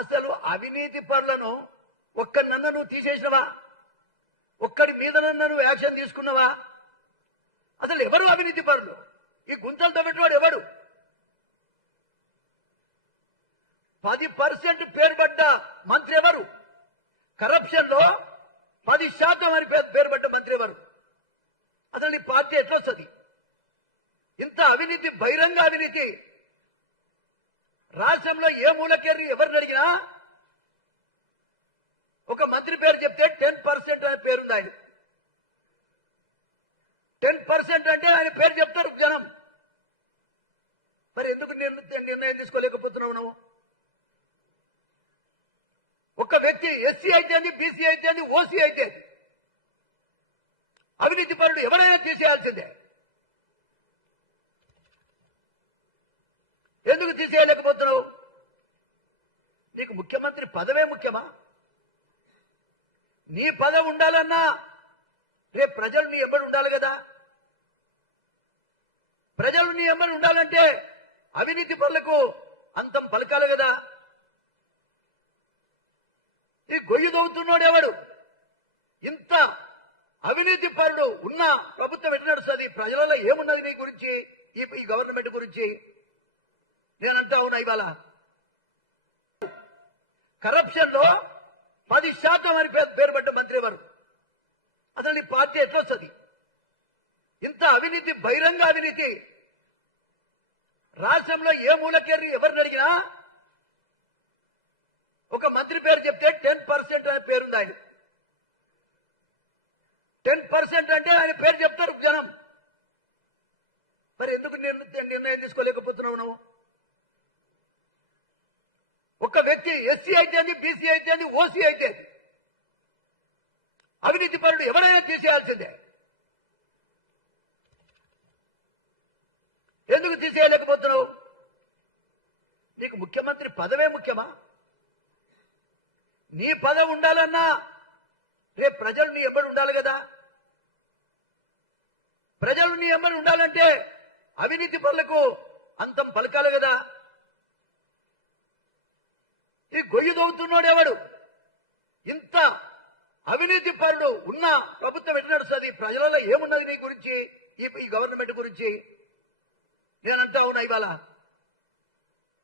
అసలు అవినీతి పరులను ఒక్కడినన్నా నువ్వు తీసేసినవా? ఒక్కడి మీదనన్నా నువ్వు యాక్షన్ తీసుకున్నావా? అసలు ఎవరు అవినీతి పరులు? ఈ గుంతలు తవ్వేటవాడు ఎవడు? 10% పేరుపడ్డ మంత్రి ఎవరు? కరప్షన్ లో 10% అని పేరుపడ్డ మంత్రి ఎవరు? అసలు నీ పార్టీ ఎట్లొస్తుంది? ఇంత అవినీతి, బహిరంగ అవినీతి రాష్ట్రంలో ఏ మూలకేరి ఎవరిని అడిగినా ఒక మంత్రి పేరు చెప్తే 10% అనే పేరుంది ఆయన. 10% అంటే ఆయన పేరు చెప్తారు జనం. మరి ఎందుకు నిర్ణయం తీసుకోలేకపోతున్నావు నువ్వు? ఒక వ్యక్తి ఎస్సీ అయితేంది, బీసీ అయితేంది, ఓసీ అయితే అవినీతి పరుడు ఎవరైనా తీసేయాల్సిందే. ఎందుకు తీసేయలేకపోతున్నావు? నీకు ముఖ్యమంత్రి పదవే ముఖ్యమా? నీ పదవి ఉండాలన్నా రేపు ప్రజలు నీ ఎంబడి ఉండాలి కదా. ప్రజలు నీ ఎంబడి ఉండాలంటే అవినీతి పరులకు అంతం పలకాలి కదా. ఈ గొయ్యి దవ్వుతున్నాడు ఎవడు? ఇంత అవినీతి పరుడు ఉన్న ప్రభుత్వం ఎట్లా నడుస్తుంది? ప్రజలలో ఏమున్నది నీ గురించి, ఈ గవర్నమెంట్ గురించి? నేనంటా ఉన్నా ఇవాళ కరప్షన్ లో 10% అని పేరుపడ్డ మంత్రి ఎవరు? అసలు నీ పార్టీ ఎట్లొస్తుంది? ఇంత అవినీతి, బహిరంగ అవినీతి రాష్ట్రంలో ఏ మూలకేరి ఎవరిని అడిగినా ఒక మంత్రి పేరు చెప్తే 10% అనే పేరుంది ఆయన. 10% అంటే ఆయన పేరు చెప్తారు జనం. మరి ఎందుకు నిర్ణయం తీసుకోలేకపోతున్నావు నువ్వు? ఒక వ్యక్తి ఎస్సీ అయితేంది, బీసీ అయితేంది, ఓసీ అయితే అవినీతి పరుడు ఎవరైనా తీసేయాల్సిందే. ఎందుకు తీసేయలేకపోతున్నావు? నీకు ముఖ్యమంత్రి పదవే ముఖ్యమా? నీ పదవి ఉండాలన్నా రేపు ప్రజలు నీ ఎంబడి ఉండాలి కదా. ప్రజలు నీ ఎంబడి ఉండాలంటే అవినీతి పరులకు అంతం పలకాలి కదా. ఈ గొయ్యి దవ్వుతున్నాడు ఎవడు? ఇంత అవినీతి పరుడు ఉన్న ప్రభుత్వం ఎట్లా నడుస్తుంది? ప్రజలలో ఏమున్నది నీ గురించి, ఈ గవర్నమెంట్ గురించి? నేనంటా ఉన్నా ఇవాళ